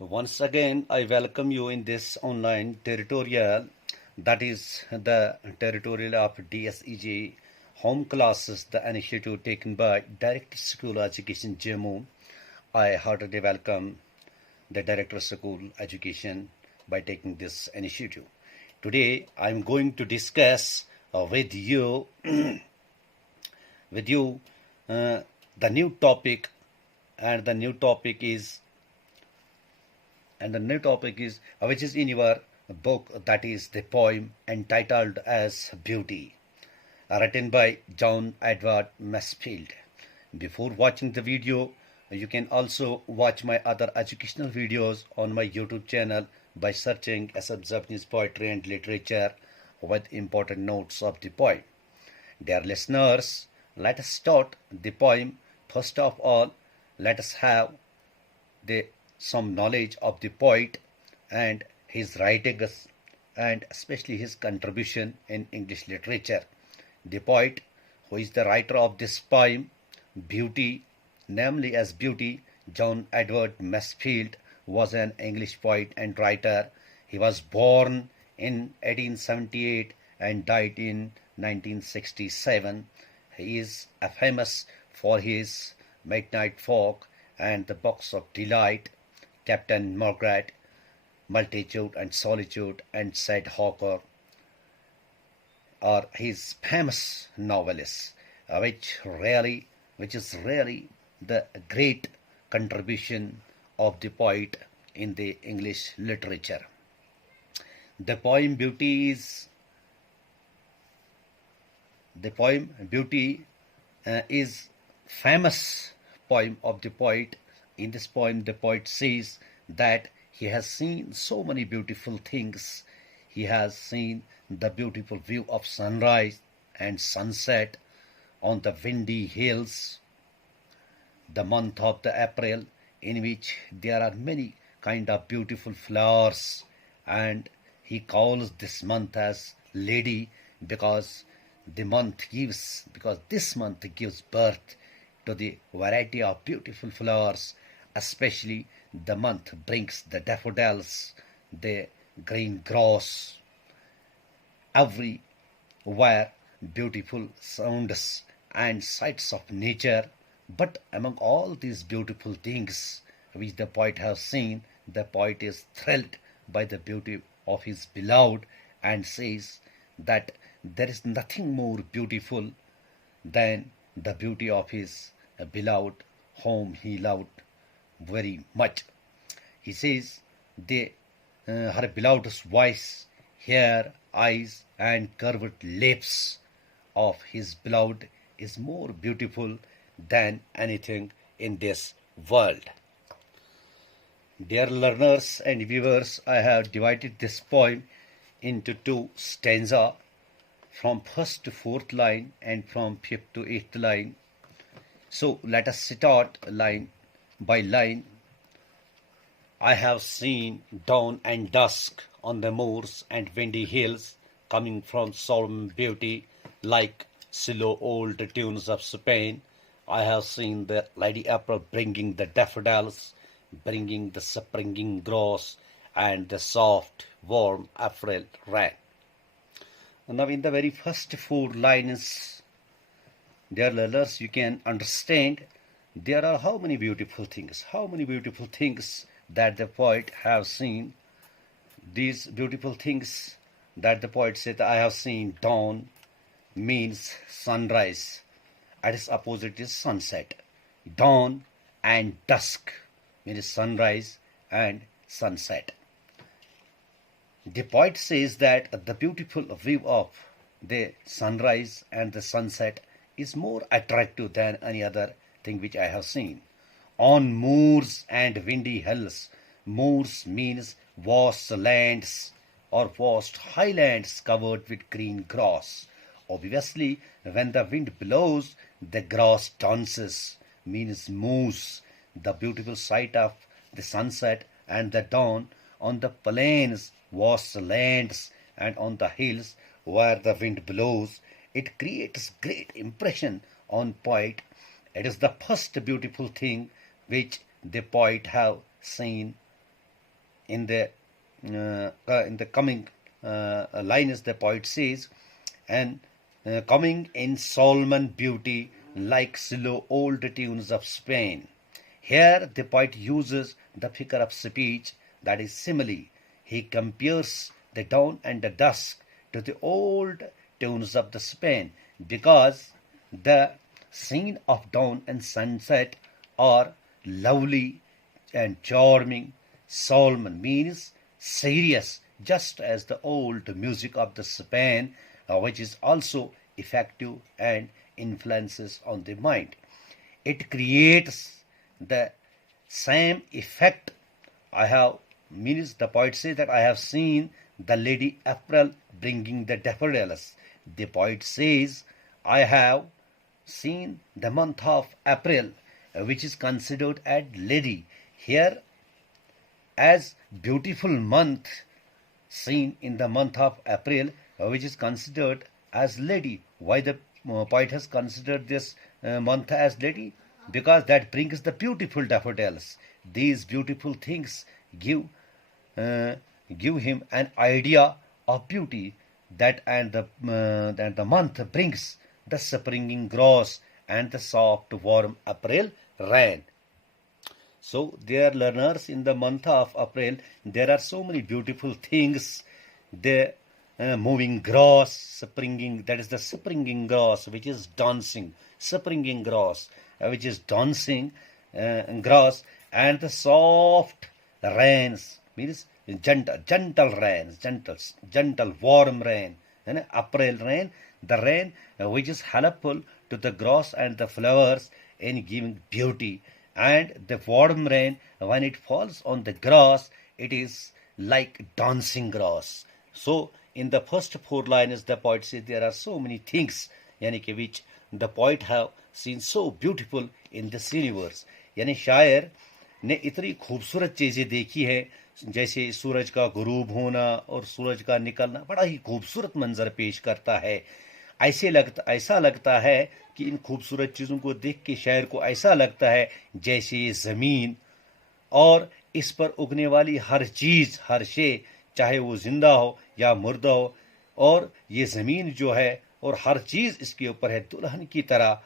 Once again, I welcome you in this online territorial, that is the territorial of DSEG home classes, the initiative taken by Director School Education Jammu. I heartily welcome the Director School Education by taking this initiative. Today, I'm going to discuss with you the new topic, and the new topic is which is in your book, that is the poem entitled as Beauty, written by John Edward Masefield. Before watching the video, you can also watch my other educational videos on my YouTube channel by searching ZABNI'S Poetry and Literature with important notes of the poem. Dear listeners, let us start the poem. First of all, let us have some knowledge of the poet and his writings, and especially his contribution in English literature. The poet, who is the writer of this poem, Beauty, namely as Beauty, John Edward Masefield, was an English poet and writer. He was born in 1878 and died in 1967. He is famous for his Midnight Fog and the Box of Delight, Captain Margaret, Multitude and Solitude, and Sad Hawker are his famous novels, which is really the great contribution of the poet in the English literature. The poem Beauty is famous poem of the poet. In this poem, the poet says that he has seen so many beautiful things. He has seen the beautiful view of sunrise and sunset on the windy hills, the month of the April, in which there are many kind of beautiful flowers, and he calls this month as Lady because this month gives birth to the variety of beautiful flowers. Especially the month brings the daffodils, the green grass, everywhere beautiful sounds and sights of nature. But among all these beautiful things which the poet has seen, the poet is thrilled by the beauty of his beloved and says that there is nothing more beautiful than the beauty of his beloved, whom he loved very much. He says her beloved's voice, hair, eyes, and curved lips of his beloved is more beautiful than anything in this world. Dear learners and viewers, I have divided this poem into two stanzas, from first to fourth line and from fifth to eighth line. So let us start line by line. I have seen dawn and dusk on the moors and windy hills, coming from solemn beauty like slow old tunes of Spain. I have seen the Lady April bringing the daffodils, bringing the springing grass and the soft, warm April rain. Now in the very first four lines, dear learners, you can understand there are how many beautiful things that the poet have seen. These beautiful things that the poet said, I have seen dawn means sunrise, at its opposite is sunset. Dawn and dusk means sunrise and sunset. The poet says that the beautiful view of the sunrise and the sunset is more attractive than any other thing which I have seen. On moors and windy hills, moors means vast lands or vast highlands covered with green grass. Obviously, when the wind blows, the grass dances, means moves. The beautiful sight of the sunset and the dawn on the plains, vast lands, and on the hills where the wind blows, it creates great impression on poet. It is the first beautiful thing which the poet have seen in the coming line is the poet says, and coming in Solomon beauty like slow old tunes of Spain. Here the poet uses the figure of speech, that is simile. He compares the dawn and the dusk to the old tunes of the Spain, because the scene of dawn and sunset are lovely and charming. Solomon means serious, just as the old music of the Spain, which is also effective and influences on the mind. It creates the same effect. I have means the poet says that I have seen the lady April bringing the daffodils. The poet says I have seen the month of April, which is considered as lady here as beautiful month, seen in the month of April, which is considered as lady. Why the poet has considered this month as lady? Because that brings the beautiful daffodils. These beautiful things give him an idea of beauty. That the month brings the springing grass and the soft warm April rain. So, dear learners, in the month of April, there are so many beautiful things. The moving grass, springing, that is the springing grass, which is dancing, springing grass, which is dancing grass, and the soft rains, means gentle rains, gentle warm rain, and April rain, the rain which is helpful to the grass and the flowers in giving beauty. And the warm rain, when it falls on the grass, it is like dancing grass. So, in the first four lines, the poet says there are so many things, यानी कि which the poet have seen so beautiful in this universe. यानी शायर ने इतनी खूबसूरत चीजें देखी है, जैसे सूरज का गुरूब होना और सूरज का निकलना बड़ा ही खूबसूरत मंजर पेश करता है. ऐसा लगता है कि इन खूबसूरत चीज़ों को देख के शायर को ऐसा लगता है जैसे ये ज़मीन और इस पर उगने वाली हर चीज़, हर शे, चाहे वो जिंदा हो या मुर्दा हो, और ये ज़मीन जो है और हर चीज़ इसके ऊपर है दुल्हन की तरह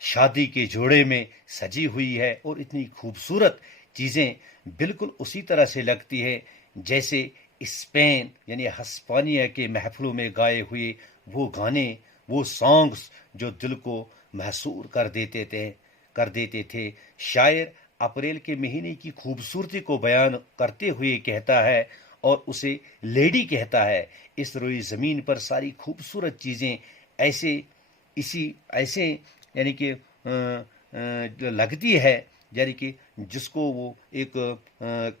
शादी के जोड़े में सजी हुई है. और इतनी खूबसूरत चीज़ें बिल्कुल उसी तरह से लगती है जैसे स्पेन यानी हस्पानिया के महफिलों में गाए हुए वो गाने, वो सॉन्ग्स जो दिल को महसूर कर देते थे. शायर अप्रैल के महीने की खूबसूरती को बयान करते हुए कहता है और उसे लेडी कहता है. इस रोई ज़मीन पर सारी खूबसूरत चीज़ें ऐसे यानी कि लगती है, यानी कि जिसको वो एक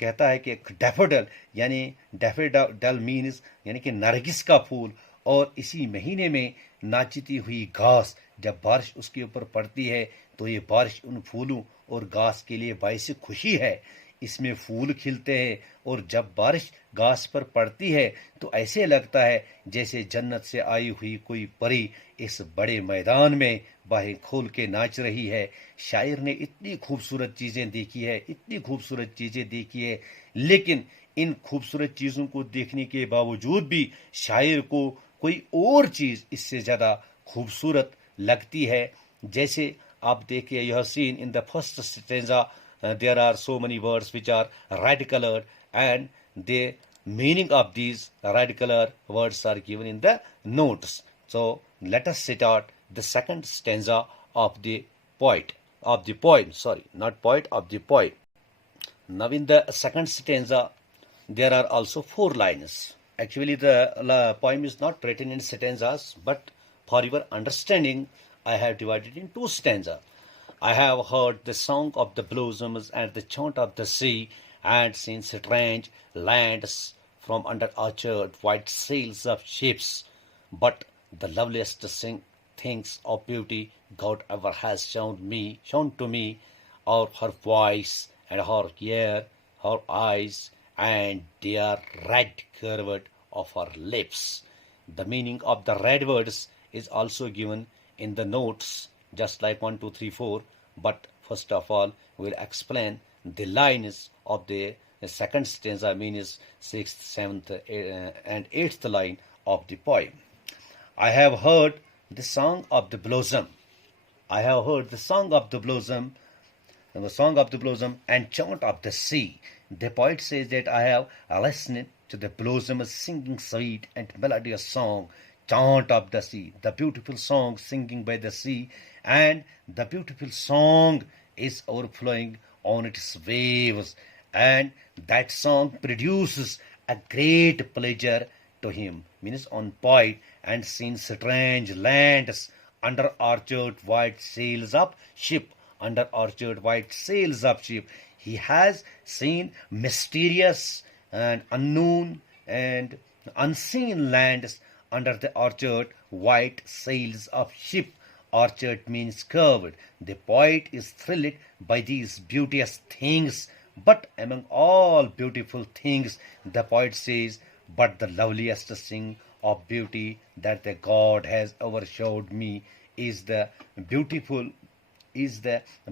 कहता है कि डैफोडिल, यानी डैफोडिल मीन्स यानी कि नरगिस का फूल. और इसी महीने में नाचती हुई घास, जब बारिश उसके ऊपर पड़ती है तो ये बारिश उन फूलों और घास के लिए बाइस खुशी है. इसमें फूल खिलते हैं और जब बारिश घास पर पड़ती है तो ऐसे लगता है जैसे जन्नत से आई हुई कोई परी इस बड़े मैदान में बाहें खोल के नाच रही है. शायर ने इतनी खूबसूरत चीज़ें देखी है, इतनी खूबसूरत चीज़ें देखी है, लेकिन इन खूबसूरत चीज़ों को देखने के बावजूद भी शायर को कोई और चीज़ इससे ज़्यादा खूबसूरत लगती है. जैसे आप देखिए, यह seen in the first stanza there are so many words which are red colored, and the meaning of these red color words are given in the notes. So let us start the second stanza of the poem. Sorry, not poet, of the poem. Now in the second stanza there are also 4 lines. Actually the poem is not written in stanzas, but for your understanding I have divided in 2 stanzas. I have heard the song of the blossoms and the chant of the sea, and seen strange lands from under orchard white sails of ships. But the loveliest things of beauty God ever has shown to me, are her voice and her hair, her eyes, and their red curve of her lips. The meaning of the red words is also given in the notes, just like 1, 2, 3, 4. But first of all, we'll explain the lines of the the second stanza means sixth, seventh, and eighth line of the poem. I have heard the song of the blossom. I have heard the song of the blossom and chant of the sea. The poet says that I have listened to the blossoms singing sweet and melodious song, chant of the sea, the beautiful song singing by the sea, and the beautiful song is overflowing on its waves, and that song produces a great pleasure to him, means on poet, and seen strange lands under orchard white sails of ship, under orchard white sails of ship. He has seen mysterious and unknown and unseen lands under the orchard white sails of ship. Orchard means curved. The poet is thrilled by these beauteous things, but among all beautiful things, the poet says, but the loveliest thing of beauty that the God has ever showed me is the beautiful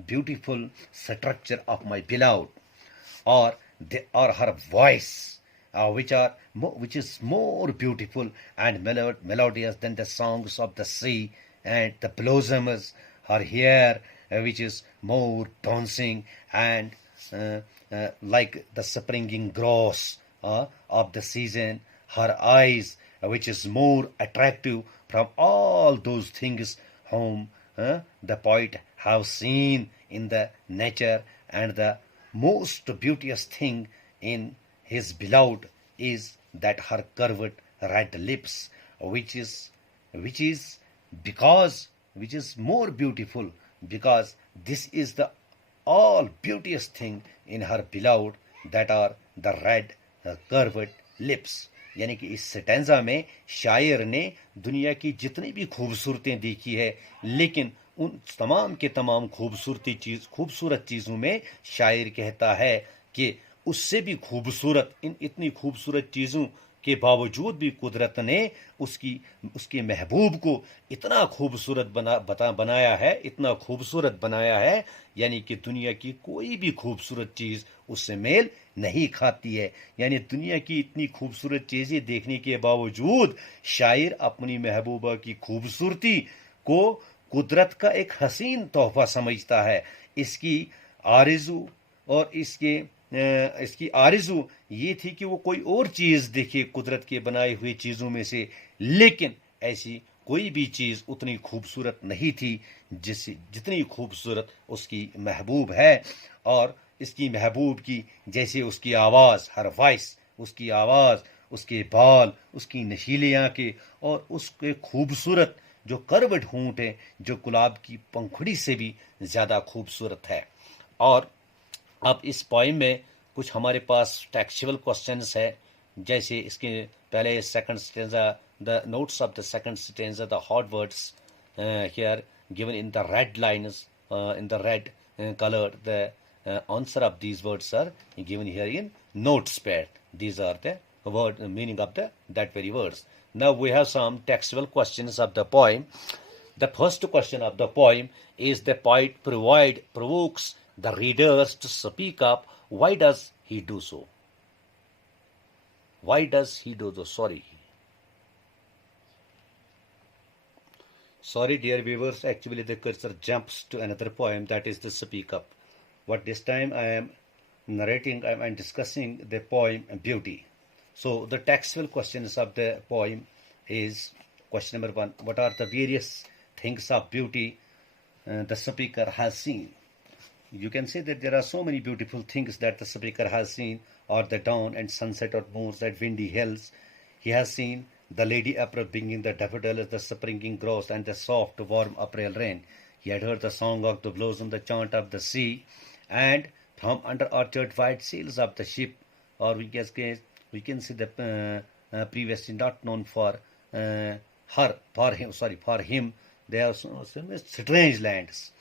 beautiful structure of my beloved, or her voice, which is more beautiful and melodious than the songs of the sea, and the blossoms, her hair, which is more dancing and like the springing grass of the season, her eyes, which is more attractive from all those things whom the poet have seen in the nature, and the most beauteous thing in his beloved is that her curved red lips, which is because which is more beautiful, because this is the all beauteous thing in her beloved, that are the red curved lips. यानी कि इस stanza में शायर ने दुनिया की जितनी भी खूबसूरतें देखी है, लेकिन उन तमाम के तमाम खूबसूरत चीज़ों में शायर कहता है कि उससे भी खूबसूरत, इन इतनी खूबसूरत चीज़ों के बावजूद भी कुदरत ने उसके महबूब को इतना खूबसूरत बनाया है, इतना खूबसूरत बनाया है, यानी कि दुनिया की कोई भी खूबसूरत चीज़ उससे मेल नहीं खाती है। यानी दुनिया की इतनी खूबसूरत चीज़ें देखने के बावजूद शायर अपनी महबूबा की खूबसूरती को कुदरत का एक हसीन तोहफा समझता है। इसकी आरज़ू और इसकी आरज़ू ये थी कि वो कोई और चीज़ देखे कुदरत के बनाए हुए चीज़ों में से, लेकिन ऐसी कोई भी चीज़ उतनी खूबसूरत नहीं थी जितनी खूबसूरत उसकी महबूब है। और इसकी महबूब की जैसे उसकी आवाज़, हर वॉइस, उसकी आवाज़, उसके बाल, उसकी नशीली आंखें और उसके खूबसूरत जो करवट होंठ है, जो गुलाब की पंखुड़ी से भी ज़्यादा खूबसूरत है। और अब इस पोइम में कुछ हमारे पास टेक्सचुअल क्वेश्चंस है, जैसे इसके पहले second stanza, the notes of the second stanza, the hot words here given in the red lines, in the red colored, the answer of these words are given here in notes pad. These are the word meaning of that very words. Now we have some textual questions of the poem. The first question of the poem is, the poet provokes the readers to speak up. Why does he do so? Why does he do so? Sorry, dear viewers, actually the cursor jumps to another poem, that is the Speak Up. But this time I am narrating, I am discussing the poem Beauty. So the textual questions of the poem is, question number 1, what are the various things of beauty the speaker has seen? You can say that there are so many beautiful things that the speaker has seen, or the dawn and sunset or moons at windy hills. He has seen the lady April bringing the daffodils, the springing grass, and the soft, warm April rain. He had heard the song of the blossom, the chant of the sea, and from under orchard white sails of the ship, or we can see the previously not known for him, they are some strange lands.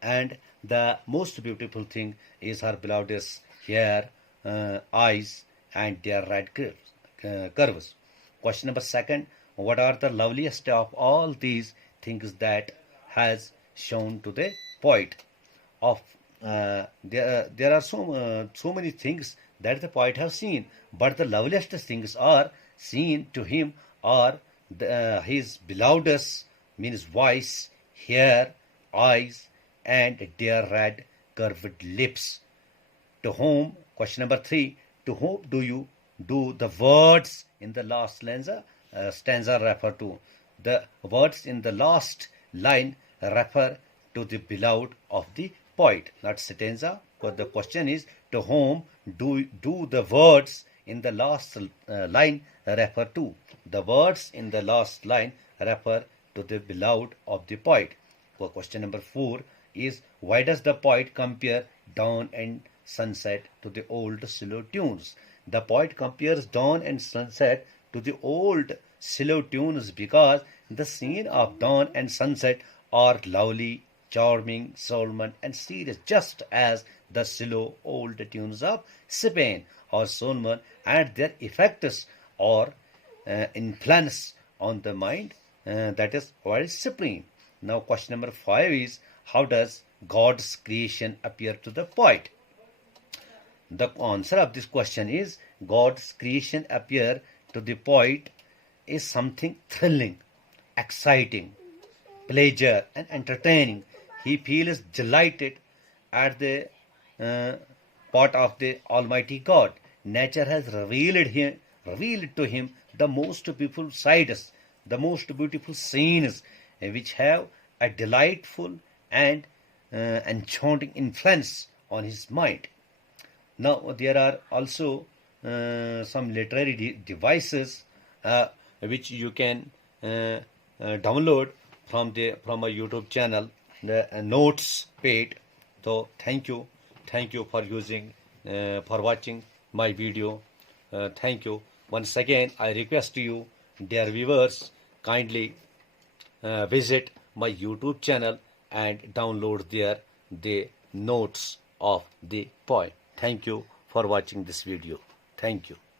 And the most beautiful thing is her beloved's hair, eyes, and their red curves. Question number 2, what are the loveliest of all these things that has shown to the poet? There are so many things that the poet have seen. But the loveliest things are seen to him are his beloved's, means voice, hair, eyes, and dear red curved lips. To whom, question number 3, to whom do the words in the last stanza refer to? The words in the last line refer to the beloved of the poet, not stanza. But the question is, to whom do the words in the last line refer to? The words in the last line refer to the beloved of the poet. For question number 4 is, why does the poet compare dawn and sunset to the old slow tunes? The poet compares dawn and sunset to the old slow tunes because the scene of dawn and sunset are lovely, charming, solemn, and serious, just as the slow old tunes of Spain or Solomon and their effects or influence on the mind, that is what is supreme. Now question number 5 is, how does God's creation appear to the poet? The answer of this question is, God's creation appear to the poet is something thrilling, exciting, pleasure, and entertaining. He feels delighted at the part of the Almighty God. Nature has revealed to him the most beautiful sights, the most beautiful scenes, which have a delightful and enchanting influence on his mind. Now there are also some literary devices which you can download from a YouTube channel, the notes page. So thank you for using for watching my video. Thank you once again. I request you, dear viewers, kindly visit my YouTube channel and download there the notes of the poem. Thank you for watching this video. Thank you.